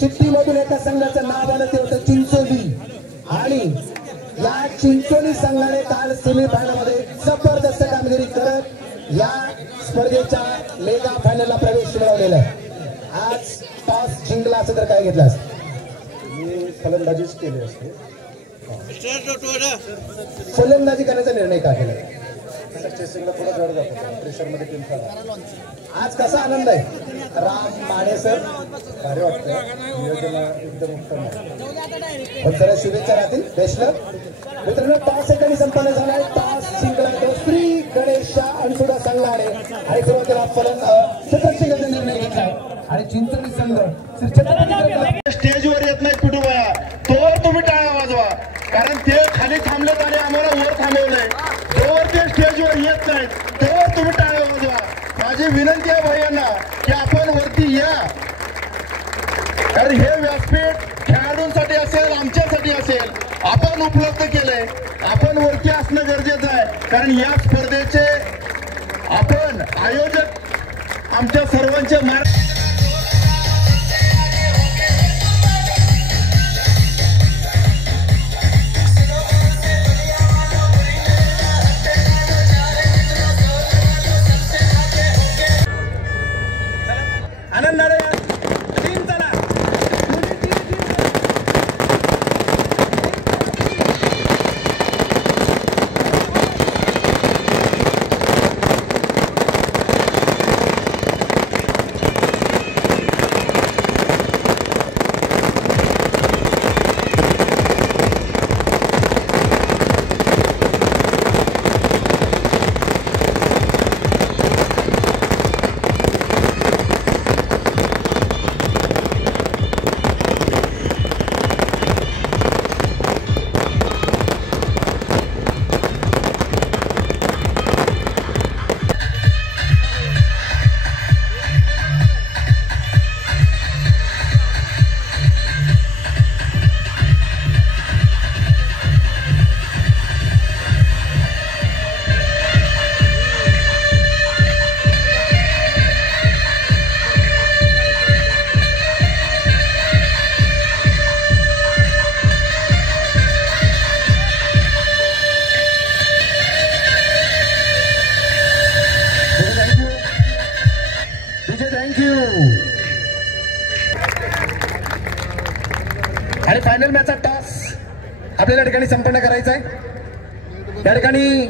चिठ्ठीमधून एका संघाचं नाव आलं ते होतं चिंचोली आणि या चिंचोली संघाने काल सेमीफायनल मध्ये जबरदस्त कामगिरी करत या स्पर्धेच्या मेगा फायनलला प्रवेश मिळवलेला आहे। आज टॉस जिंकला असं तर काय घेतलास? मी फलंदाजीच केली असते। फलंदाजी करण्याचा निर्णय का केला? चेसिंगला थोडा जड जातो, प्रेशरमध्ये टीम खेळा। आज कसा आनंद आहे राम माने सर? भारी वाटतं, नियोजन एकदम उत्तम आहे। पण सर शुभेच्छा राहतील बेस्ट लक। मित्रांनो टॉस एकाने संपन्न झाला आहे। टॉस जिंकला तो श्री गणेश अनसुडा संघाने आणि सुरुवातीला क्षेत्ररक्षकाचा निर्णय घेतला आणि चिंचोली संघ स्टेजवर येत नाही कुटुंबा तोवर तुम्ही टाळ्या वाजवा, कारण ते खाली थांबलेत आणि आम्हाला वर थांबवलंय। तोवर ते स्टेजवर येत नाहीत तोवर तुम्ही टाळ्या वाजवा। माझी विनंती आहे भाईंना की आपण वरती या, कारण हे व्यासपीठ खेळाडूंसाठी असेल, आमच्यासाठी असेल, आपण उपलब्ध केलंय। आपण वरती असणं गरजेचं आहे, कारण या स्पर्धेचे आपण आयोजक आमच्या सर्वांचे मार्ग आणि फायनल मॅचचा टॉस आपल्याला ठिकाणी संपन्न करायचा आहे। त्या ठिकाणी